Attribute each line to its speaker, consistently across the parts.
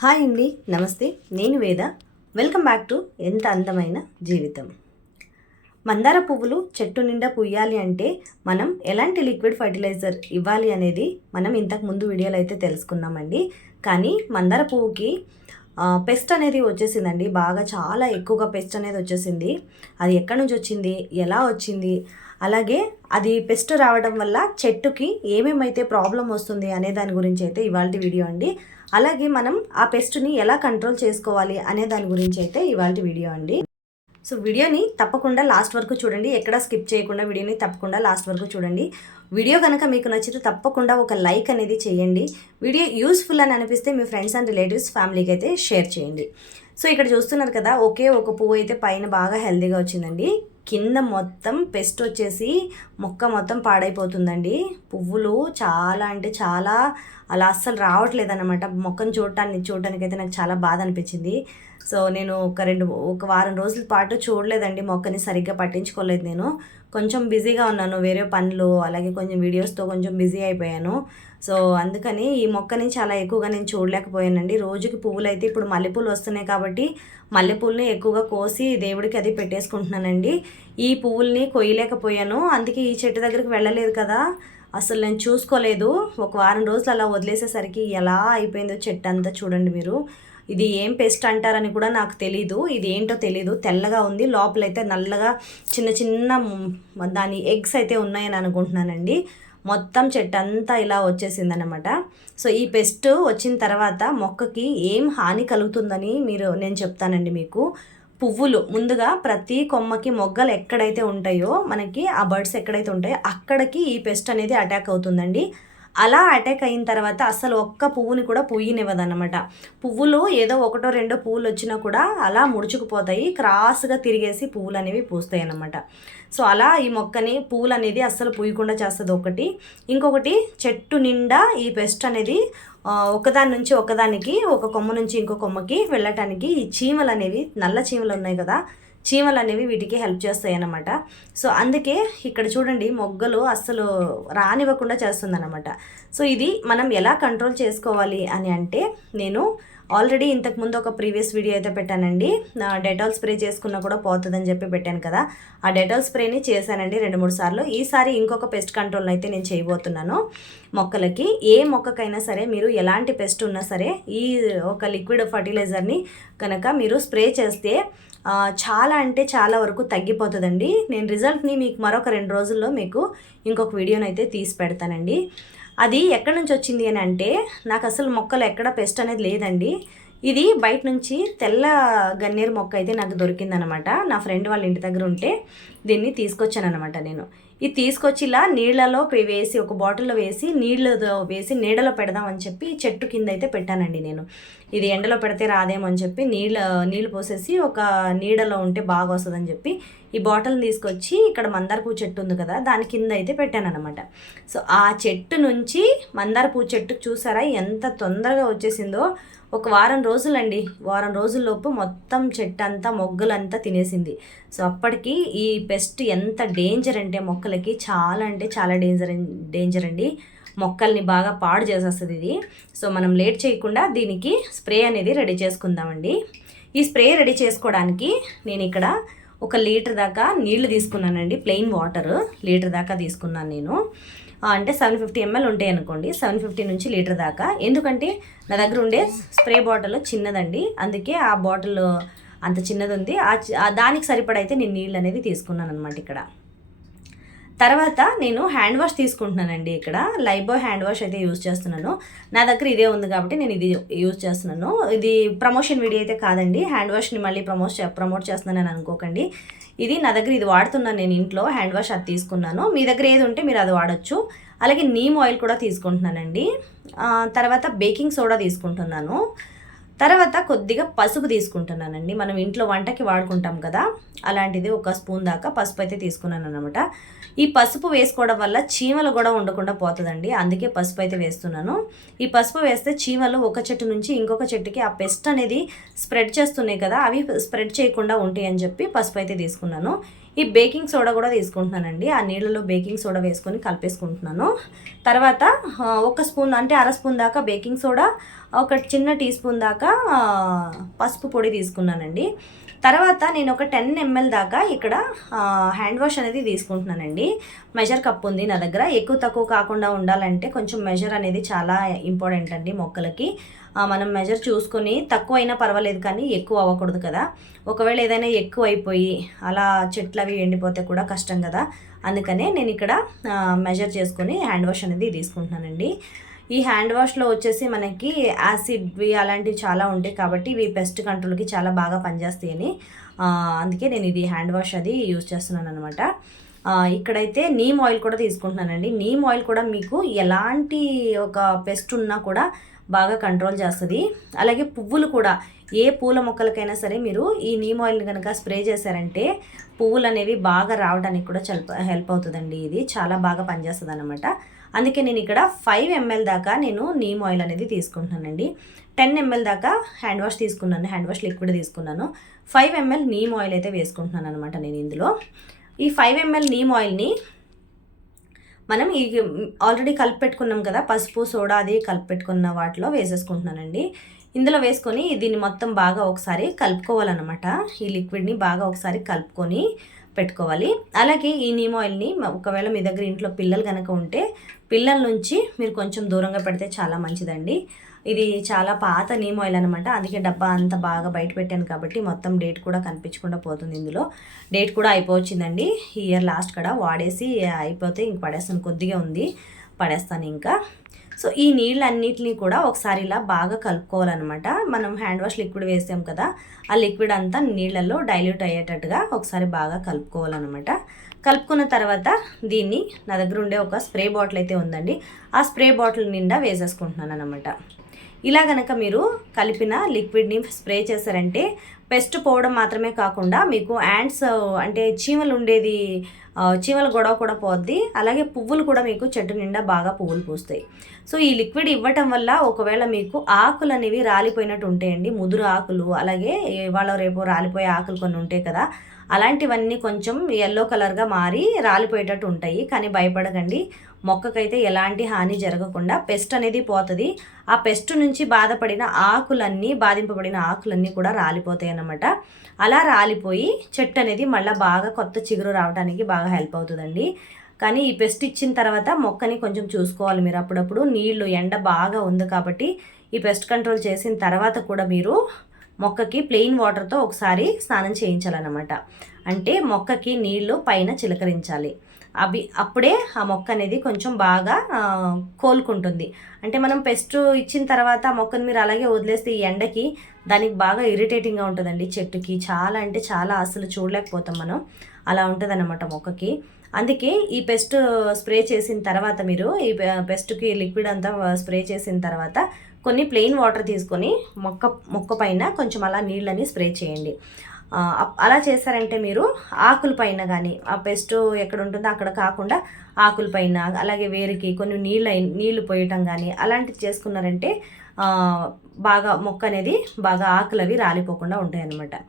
Speaker 1: Hi అండి నమస్తే. నేను వేద. వెల్కమ్ బ్యాక్ టు ఎంత అందమైన జీవితం. మందార పువ్వులు చెట్టు నిండా పుయ్యాలి అంటే మనం ఎలాంటి లిక్విడ్ ఫర్టిలైజర్ ఇవ్వాలి అనేది మనం ఇంతకు ముందు వీడియోలో అయితే తెలుసుకున్నామండి. కానీ మందార పువ్వుకి పెస్ట్ అనేది వచ్చేసిందండి. బాగా చాలా ఎక్కువగా పెస్ట్ అనేది వచ్చేసింది. అది ఎక్కడి నుంచి వచ్చింది? ఎలా వచ్చింది? అలాగే అది పెస్ట్ రావడం వల్ల చెట్టుకి ఏమేమైతే ప్రాబ్లం వస్తుంది అనే దాని గురించి అయితే ఇవాళ వీడియో అండి. అలాగే మనం ఆ పెస్ట్ని ఎలా కంట్రోల్ చేసుకోవాలి అనే దాని గురించి అయితే ఇవాళ వీడియో అండి. సో వీడియోని తప్పకుండా లాస్ట్ వరకు చూడండి. ఎక్కడ స్కిప్ చేయకుండా వీడియోని తప్పకుండా లాస్ట్ వరకు చూడండి. వీడియో కనుక మీకు నచ్చితే తప్పకుండా ఒక లైక్ అనేది చేయండి. వీడియో యూస్ఫుల్ అని అనిపిస్తే మీ ఫ్రెండ్స్ అండ్ రిలేటివ్స్ ఫ్యామిలీకి అయితే షేర్ చేయండి. సో ఇక్కడ చూస్తున్నారు కదా ఒకే ఒక పువ్వు అయితే పైన బాగా హెల్తీగా వచ్చిందండి. కింద మొత్తం పెస్ట్ వచ్చేసి మొక్క మొత్తం పాడైపోతుందండి. పువ్వులు చాలా అంటే చాలా అలా అస్సలు రావట్లేదు అనమాట మొక్కను చూడటానికి చూడటానికి అయితే నాకు చాలా బాధ అనిపించింది. సో నేను ఒక రెండు ఒక వారం రోజుల పాటు చూడలేదండి మొక్కని సరిగ్గా పట్టించుకోలేదు నేను. కొంచెం బిజీగా ఉన్నాను వేరే పనులు అలాగే కొంచెం వీడియోస్తో కొంచెం బిజీ అయిపోయాను. సో అందుకని ఈ మొక్కని చాలా ఎక్కువగా నేను చూడలేకపోయానండి. రోజుకి పువ్వులు అయితే ఇప్పుడు మల్లెపూలు వస్తున్నాయి కాబట్టి మల్లెపూలని ఎక్కువగా కోసి దేవుడికి అది పెట్టేసుకుంటున్నానండి. ఈ పువ్వుల్ని కొయ్యలేకపోయాను అందుకే ఈ చెట్టు దగ్గరికి వెళ్ళలేదు కదా. అసలు నేను చూసుకోలేదు. ఒక వారం రోజులు అలా వదిలేసేసరికి ఎలా అయిపోయిందో చెట్టు అంతా చూడండి మీరు. ఇది ఏం పెస్ట్ అంటారని కూడా నాకు తెలీదు. ఇది ఏంటో తెలీదు. తెల్లగా ఉంది. లోపలైతే నల్లగా చిన్న చిన్న దాని ఎగ్స్ అయితే ఉన్నాయని అనుకుంటున్నానండి. మొత్తం చెట్టు అంతా ఇలా వచ్చేసిందనమాట సో ఈ పెస్ట్ వచ్చిన తర్వాత మొక్కకి ఏం హాని కలుగుతుందని మీరు నేను చెప్తానండి మీకు. పువ్వులు ముందుగా ప్రతి కొమ్మకి మొగ్గలు ఎక్కడైతే ఉంటాయో మనకి ఆ బర్డ్స్ ఎక్కడైతే ఉంటాయో అక్కడికి ఈ పెస్ట్ అనేది అటాక్ అవుతుందండి. అలా అటాక్ అయిన తర్వాత అసలు ఒక్క పువ్వుని కూడా పుయ్యనివ్వదన్నమాట. పువ్వులు ఏదో ఒకటో రెండో పువ్వులు వచ్చినా కూడా అలా ముడుచుకుపోతాయి క్రాస్గా తిరిగేసి పువ్వులు అనేవి పూస్తాయి అన్నమాట సో అలా ఈ మొక్కని పువ్వులు అనేది అస్సలు పూయకుండా చేస్తుంది ఒకటి. ఇంకొకటి చెట్టు నిండా ఈ పెస్ట్ అనేది ఒకదాని నుంచి ఒకదానికి ఒక కొమ్మ నుంచి ఇంకో కొమ్మకి వెళ్ళటానికి ఈ చీమలు అనేవి నల్ల చీమలు ఉన్నాయి కదా చీమలు అనేవి వీటికి హెల్ప్ చేస్తాయి అన్నమాట సో అందుకే ఇక్కడ చూడండి మొగ్గలు అస్సలు రానివ్వకుండా చేస్తుందన్నమాట. సో ఇది మనం ఎలా కంట్రోల్ చేసుకోవాలి అని అంటే నేను ఆల్రెడీ ఇంతకుముందు ఒక ప్రీవియస్ వీడియో అయితే పెట్టానండి. డెటాల్ స్ప్రే చేసుకున్నా కూడా పోతుందని చెప్పి పెట్టాను కదా. ఆ డెటాల్ స్ప్రేని చేశానండి రెండు మూడు సార్లు. ఈసారి ఇంకొక పెస్ట్ కంట్రోల్ అయితే నేను చేయబోతున్నాను మొక్కలకి. ఏ మొక్కకైనా సరే మీరు ఎలాంటి పెస్ట్ ఉన్నా సరే ఈ ఒక లిక్విడ్ ఫర్టిలైజర్ని కనుక మీరు స్ప్రే చేస్తే చాలా అంటే చాలా వరకు తగ్గిపోతుందండి. నేను రిజల్ట్ని మీకు మరొక రెండు రోజుల్లో మీకు ఇంకొక వీడియోని అయితే తీసి పెడతానండి. అది ఎక్కడి నుంచి వచ్చింది అని అంటే నాకు అసలు మొక్కలు ఎక్కడ పెస్ట్ అనేది లేదండి. ఇది బయట నుంచి తెల్ల గన్నేరు మొక్క అయితే నాకు దొరికిందనమాట. నా ఫ్రెండ్ వాళ్ళ ఇంటి దగ్గర ఉంటే దీన్ని తీసుకొచ్చాను అనమాట నేను. ఇది తీసుకొచ్చి ఇలా నీళ్ళలో వేసి ఒక బాటిల్లో వేసి నీళ్ళతో వేసి నీడలో పెడదామని చెప్పి చెట్టు కింద అయితే పెట్టానండి నేను. ఇది ఎండలో పెడితే రాదేమో అని చెప్పి నీళ్ళ నీళ్ళు పోసేసి ఒక నీడలో ఉంటే బాగా వస్తుందని చెప్పి ఈ బాటిల్ని తీసుకొచ్చి ఇక్కడ మందార పూ చెట్టు ఉంది కదా దాని కింద అయితే పెట్టాను అనమాట సో ఆ చెట్టు నుంచి మందార పూ చెట్టు చూసారా ఎంత తొందరగా వచ్చేసిందో. ఒక వారం రోజులండి. వారం రోజుల్లోపు మొత్తం చెట్టు అంతా మొగ్గలంతా తినేసింది. సో అప్పటికి ఈ పెస్ట్ ఎంత డేంజర్ అంటే మొక్కలకి చాలా అంటే చాలా డేంజర్ డేంజర్ అండి. మొక్కల్ని బాగా పాడు చేసేస్తుంది ఇది. సో మనం లేట్ చేయకుండా దీనికి స్ప్రే అనేది రెడీ చేసుకుందామండి. ఈ స్ప్రే రెడీ చేసుకోవడానికి నేను ఇక్కడ ఒక లీటర్ దాకా నీళ్ళు తీసుకున్నానండి. ప్లెయిన్ వాటర్ లీటర్ దాకా తీసుకున్నాను నేను. అంటే సెవెన్ ఫిఫ్టీ ఎంఎల్ ఉంటాయి అనుకోండి సెవెన్ ఫిఫ్టీ నుంచి లీటర్ దాకా. ఎందుకంటే నా దగ్గర ఉండే స్ప్రే బాటిల్ చిన్నదండి. అందుకే ఆ బాటిల్ అంత చిన్నది ఉంది. ఆ దానికి సరిపడైతే నేను నీళ్ళు అనేది తీసుకున్నాను అనమాట ఇక్కడ. తర్వాత నేను హ్యాండ్ వాష్ తీసుకుంటున్నానండి ఇక్కడ. లైబో హ్యాండ్ వాష్ అయితే యూజ్ చేస్తున్నాను. నా దగ్గర ఇదే ఉంది కాబట్టి నేను ఇది యూజ్ చేస్తున్నాను. ఇది ప్రమోషన్ వీడియో అయితే కాదండి. హ్యాండ్ వాష్ని మళ్ళీ ప్రమోట్ ప్రమోట్ చేస్తున్నానని అనుకోకండి. ఇది నా దగ్గర ఇది వాడుతున్నాను నేను ఇంట్లో. హ్యాండ్ వాష్ అది తీసుకున్నాను. మీ దగ్గర ఏది ఉంటే మీరు అది వాడచ్చు. అలాగే నీమ్ ఆయిల్ కూడా తీసుకుంటున్నానండి. తర్వాత బేకింగ్ సోడా తీసుకుంటున్నాను. తర్వాత కొద్దిగా పసుపు తీసుకుంటున్నానండి. మనం ఇంట్లో వంటకి వాడుకుంటాం కదా అలాంటిది ఒక స్పూన్ దాకా పసుపు అయితే తీసుకున్నాను అనమాట ఈ పసుపు వేసుకోవడం వల్ల చీమలు కూడా ఉండకుండా పోతుందండి. అందుకే పసుపు అయితే వేస్తున్నాను. ఈ పసుపు వేస్తే చీమలు ఒక చెట్టు నుంచి ఇంకొక చెట్టుకి ఆ పెస్ట్ అనేది స్ప్రెడ్ చేస్తున్నాయి కదా అవి స్ప్రెడ్ చేయకుండా ఉంటాయి అని చెప్పి పసుపు అయితే తీసుకున్నాను. ఈ బేకింగ్ సోడా కూడా తీసుకుంటున్నానండి. ఆ నీళ్ళలో బేకింగ్ సోడా వేసుకొని కలిపేసుకుంటున్నాను. తర్వాత ఒక స్పూన్ అంటే అర స్పూన్ దాకా బేకింగ్ సోడా ఒక చిన్న టీ స్పూన్ దాకా పసుపు పొడి తీసుకున్నానండి. తర్వాత నేను ఒక టెన్ ఎంఎల్ దాకా ఇక్కడ హ్యాండ్ వాష్ అనేది తీసుకుంటున్నానండి. మెజర్ కప్ ఉంది నా దగ్గర. ఎక్కువ తక్కువ కాకుండా ఉండాలంటే కొంచెం మెజర్ అనేది చాలా ఇంపార్టెంట్ అండి మొక్కలకి. మనం మెజర్ చూసుకొని తక్కువ అయినా పర్వాలేదు కానీ ఎక్కువ అవ్వకూడదు కదా. ఒకవేళ ఏదైనా ఎక్కువ అయిపోయి అలా చెట్లు అవి ఎండిపోతే కూడా కష్టం కదా. అందుకనే నేను ఇక్కడ మెజర్ చేసుకొని హ్యాండ్ వాష్ అనేది తీసుకుంటున్నానండి. ఈ హ్యాండ్ వాష్లో వచ్చేసి మనకి యాసిడ్వి అలాంటివి చాలా ఉంటాయి కాబట్టి ఇవి పెస్ట్ కంట్రోల్కి చాలా బాగా పనిచేస్తాయని. అందుకే నేను ఇది హ్యాండ్ వాష్ అది యూజ్ చేస్తున్నాను అనమాట ఇక్కడైతే నీమ్ ఆయిల్ కూడా తీసుకుంటున్నానండి. నీమ్ ఆయిల్ కూడా మీకు ఎలాంటి ఒక పెస్ట్ ఉన్నా కూడా బాగా కంట్రోల్ చేస్తుంది. అలాగే పువ్వులు కూడా ఏ పూల మొక్కలకైనా సరే మీరు ఈ నీమ్ ఆయిల్ని కనుక స్ప్రే చేశారంటే పువ్వులు అనేవి బాగా రావడానికి కూడా హెల్ప్ హెల్ప్ అవుతుందండి ఇది. చాలా బాగా పనిచేస్తుంది అనమాట అందుకే నేను ఇక్కడ ఫైవ్ ఎంఎల్ దాకా నేను నీమ్ ఆయిల్ అనేది తీసుకుంటున్నానండి. టెన్ ఎంఎల్ దాకా హ్యాండ్ వాష్ తీసుకున్నాను. హ్యాండ్ వాష్ లిక్విడ్ తీసుకున్నాను. ఫైవ్ ఎంఎల్ నీమ్ ఆయిల్ అయితే వేసుకుంటున్నాను అనమాట నేను ఇందులో. ఈ ఫైవ్ ఎంఎల్ నీమ్ ఆయిల్ని మనం ఈ ఆల్రెడీ కలిపి పెట్టుకున్నాం కదా పసుపు సోడా అది కలిపి పెట్టుకున్న వాటిలో వేసేసుకుంటున్నానండి. ఇందులో వేసుకొని దీన్ని మొత్తం బాగా ఒకసారి కలుపుకోవాలన్నమాట. ఈ లిక్విడ్ని బాగా ఒకసారి కలుపుకొని పెట్టుకోవాలి. అలాగే ఈ నీమ్ ఆయిల్ని ఒకవేళ మీ దగ్గర ఇంట్లో పిల్లలు కనుక ఉంటే పిల్లల నుంచి మీరు కొంచెం దూరంగా పెడితే చాలా మంచిదండి. ఇది చాలా పాత నీమ్ ఆయిల్ అనమాట అందుకే డబ్బా అంత బాగా బయట పెట్టాను కాబట్టి మొత్తం డేట్ కూడా కనిపించకుండా పోతుంది ఇందులో. డేట్ కూడా అయిపోవచ్చిందండి. ఈ ఇయర్ లాస్ట్ కూడా వాడేసి అయిపోతే ఇంక పడేస్తాను. కొద్దిగా ఉంది. పడేస్తాను ఇంకా. సో ఈ నీళ్ళన్నిటిని కూడా ఒకసారి ఇలా బాగా కలుపుకోవాలన్నమాట. మనం హ్యాండ్ వాష్ లిక్విడ్ వేసాం కదా ఆ లిక్విడ్ అంతా నీళ్ళల్లో డైల్యూట్ అయ్యేటట్టుగా ఒకసారి బాగా కలుపుకోవాలన్నమాట. కలుపుకున్న తర్వాత దీన్ని నా దగ్గర ఉండే ఒక స్ప్రే బాటిల్ అయితే ఉందండి ఆ స్ప్రే బాటిల్ నిండా వేసేసుకుంటున్నాను అనమాట ఇలా గనక మీరు కలిపిన లిక్విడ్ని స్ప్రే చేశారంటే పెస్ట్ పోవడం మాత్రమే కాకుండా మీకు యాండ్స్ అంటే చీమలు ఉండేది చీమల గొడవ కూడా పోద్ది. అలాగే పువ్వులు కూడా మీకు చెట్టు నిండా బాగా పువ్వులు పూస్తాయి. సో ఈ లిక్విడ్ ఇవ్వటం వల్ల ఒకవేళ మీకు ఆకులు అనేవి రాలిపోయినట్టు ఉంటాయండి ముదురు ఆకులు అలాగే ఇవాళ రేపు రాలిపోయే ఆకులు కొన్ని ఉంటాయి కదా అలాంటివన్నీ కొంచెం ఎల్లో కలర్గా మారి రాలిపోయేటట్టు ఉంటాయి. కానీ భయపడకండి మొక్కకైతే ఎలాంటి హాని జరగకుండా పెస్ట్ అనేది పోతుంది. ఆ పెస్ట్ నుంచి బాధపడిన ఆకులన్నీ బాధింపబడిన ఆకులన్నీ కూడా రాలిపోతాయి అనమాట అలా రాలిపోయి చెట్టు అనేది మళ్ళీ బాగా కొత్త చిగురు రావడానికి బాగా హెల్ప్ అవుతుందండి. కానీ ఈ పెస్ట్ ఇచ్చిన తర్వాత మొక్కని కొంచెం చూసుకోవాలి మీరు అప్పుడప్పుడు. నీళ్ళు ఎండ బాగా ఉంది కాబట్టి ఈ పెస్ట్ కంట్రోల్ చేసిన తర్వాత కూడా మీరు మొక్కకి ప్లెయిన్ వాటర్తో ఒకసారి స్నానం చేయించాలన్నమాట. అంటే మొక్కకి నీళ్ళు పైన చిలకరించాలి. అవి అప్పుడే ఆ మొక్క అనేది కొంచెం బాగా కోలుకుంటుంది. అంటే మనం పెస్ట్ ఇచ్చిన తర్వాత ఆ మొక్కను మీరు అలాగే వదిలేస్తే ఈ ఎండకి దానికి బాగా ఇరిటేటింగ్గా ఉంటుందండి చెట్టుకి. చాలా అంటే చాలా అసలు చూడలేకపోతాం మనం. అలా ఉంటుంది మొక్కకి. అందుకే ఈ పెస్ట్ స్ప్రే చేసిన తర్వాత మీరు ఈ పెస్ట్కి లిక్విడ్ అంతా స్ప్రే చేసిన తర్వాత కొన్ని ప్లెయిన్ వాటర్ తీసుకొని మొక్క మొక్క పైన కొంచెం అలా నీళ్ళని స్ప్రే చేయండి. అలా చేశారంటే మీరు ఆకుల పైన కానీ ఆ పెస్ట్ ఎక్కడ ఉంటుందో అక్కడ కాకుండా ఆకుల పైన అలాగే వేరుకి కొన్ని నీళ్ళ నీళ్ళు పోయటం కానీ అలాంటివి చేసుకున్నారంటే బాగా మొక్క అనేది బాగా ఆకులు అవి రాలిపోకుండా ఉంటాయి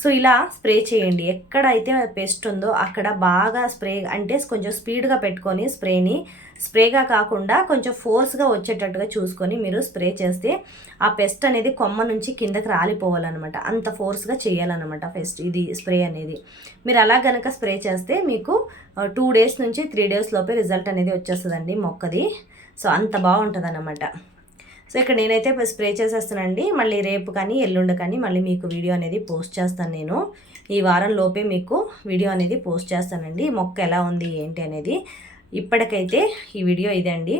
Speaker 1: సో ఇలా స్ప్రే చేయండి. ఎక్కడైతే పెస్ట్ ఉందో అక్కడ బాగా స్ప్రే అంటే కొంచెం స్పీడ్గా పెట్టుకొని స్ప్రేని స్ప్రేగా కాకుండా కొంచెం ఫోర్స్గా వచ్చేటట్టుగా చూసుకొని మీరు స్ప్రే చేస్తే ఆ పెస్ట్ అనేది కొమ్మ నుంచి కిందకి రాలిపోవాలన్నమాట. అంత ఫోర్స్గా చేయాలన్నమాట ఫెస్ట్ ఇది స్ప్రే అనేది. మీరు అలా గనక స్ప్రే చేస్తే మీకు టూ డేస్ నుంచి త్రీ డేస్ లోపే రిజల్ట్ అనేది వచ్చేస్తుందండి మొక్కది. సో అంత బాగుంటుంది అన్నమాట సో ఇక్కడ నేనైతే స్ప్రే చేసేస్తానండి. మళ్ళీ రేపు కానీ ఎల్లుండి కానీ మళ్ళీ మీకు వీడియో అనేది పోస్ట్ చేస్తాను నేను. ఈ వారం లోపే మీకు వీడియో అనేది పోస్ట్ చేస్తానండి. మొక్క ఎలా ఉంది ఏంటి అనేది. ఇప్పటికైతే ఈ వీడియో ఇదే అండి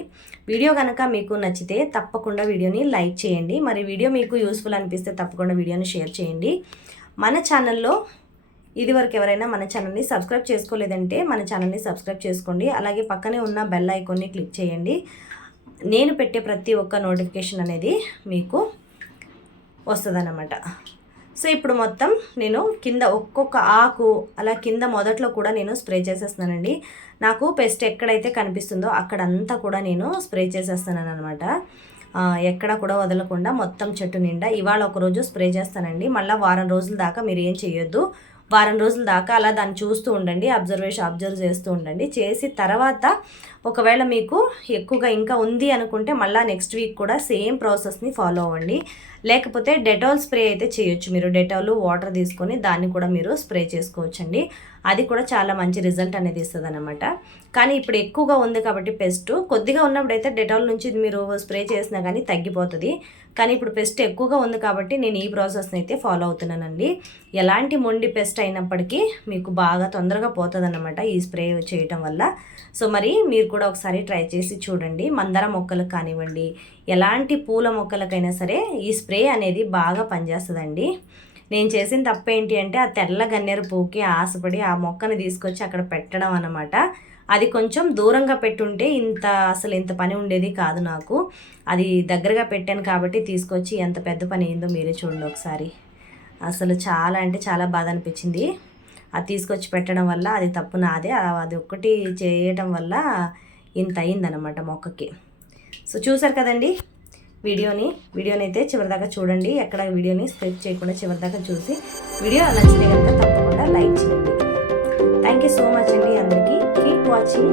Speaker 1: వీడియో కనుక మీకు నచ్చితే తప్పకుండా వీడియోని లైక్ చేయండి. మరి వీడియో మీకు యూస్ఫుల్ అనిపిస్తే తప్పకుండా వీడియోని షేర్ చేయండి. మన ఛానల్లో ఇదివరకు ఎవరైనా మన ఛానల్ని సబ్స్క్రైబ్ చేసుకోలేదంటే మన ఛానల్ని సబ్స్క్రైబ్ చేసుకోండి. అలాగే పక్కనే ఉన్న బెల్ ఐకాన్ని క్లిక్ చేయండి. నేను పెట్టే ప్రతి ఒక్క నోటిఫికేషన్ అనేది మీకు వస్తుందన్నమాట. సో ఇప్పుడు మొత్తం నేను కింద ఒక్కొక్క ఆకు అలా కింద మొదట్లో కూడా నేను స్ప్రే చేసేస్తున్నానండి. నాకు పెస్ట్ ఎక్కడైతే కనిపిస్తుందో అక్కడంతా కూడా నేను స్ప్రే చేసేస్తున్నాను అనమాట ఎక్కడ కూడా వదలకుండా మొత్తం చెట్టు నిండా ఇవాళ ఒక రోజు స్ప్రే చేస్తానండి. మళ్ళీ వారం రోజుల దాకా మీరు ఏం చేయొద్దు. వారం రోజుల దాకా అలా దాన్ని చూస్తూ ఉండండి అబ్జర్వేషన్ అబ్జర్వ్ చేస్తూ ఉండండి. చేసి తర్వాత ఒకవేళ మీకు ఎక్కువగా ఇంకా ఉంది అనుకుంటే మళ్ళీ నెక్స్ట్ వీక్ కూడా సేమ్ ప్రాసెస్ని ఫాలో అవ్వండి. లేకపోతే డెటాల్ స్ప్రే అయితే చేయొచ్చు. మీరు డెటాల్ వాటర్ తీసుకొని దాన్ని కూడా మీరు స్ప్రే చేసుకోవచ్చండి. అది కూడా చాలా మంచి రిజల్ట్ అనేది ఇస్తుంది అనమాట కానీ ఇప్పుడు ఎక్కువగా ఉంది కాబట్టి పెస్ట్. కొద్దిగా ఉన్నప్పుడు అయితే డెటాల్ నుంచి ఇది మీరు స్ప్రే చేసినా కానీ తగ్గిపోతుంది. కానీ ఇప్పుడు పెస్ట్ ఎక్కువగా ఉంది కాబట్టి నేను ఈ ప్రాసెస్ని అయితే ఫాలో అవుతున్నానండి. ఎలాంటి మొండి పెస్ట్ అయినప్పటికీ మీకు బాగా తొందరగా పోతుంది ఈ స్ప్రే చేయటం వల్ల. సో మరి మీరు కూడా ఒకసారి ట్రై చేసి చూడండి. మందార మొక్కలకు కానివ్వండి ఎలాంటి పూల మొక్కలకైనా సరే ఈ స్ప్రే స్ప్రే అనేది బాగా పనిచేస్తుందండి. నేను చేసిన తప్పు ఏంటి అంటే ఆ తెల్ల గన్నేరు పువ్వుకి ఆశపడి ఆ మొక్కను తీసుకొచ్చి అక్కడ పెట్టడం అన్నమాట. అది కొంచెం దూరంగా పెట్టుంటే ఇంత అసలు ఇంత పని ఉండేది కాదు నాకు. అది దగ్గరగా పెట్టాను కాబట్టి తీసుకొచ్చి ఎంత పెద్ద పని అయిందో మీరే చూడండి ఒకసారి. అసలు చాలా అంటే చాలా బాధ అనిపించింది. అది తీసుకొచ్చి పెట్టడం వల్ల అది తప్పు నాదే. అది ఒక్కటి చేయటం వల్ల ఇంత అయిందనమాట మొక్కకి. సో చూసారు కదండి? వీడియోని వీడియోని అయితే చివరిదాకా చూడండి. ఎక్కడ వీడియోని స్కిప్ చేయకుండా చివరిదాకా చూసి వీడియో నచ్చితే కనుక తప్పకుండా లైక్ చేయండి. థ్యాంక్ యూ సో మచ్ అండి అందరికీ. Keep watching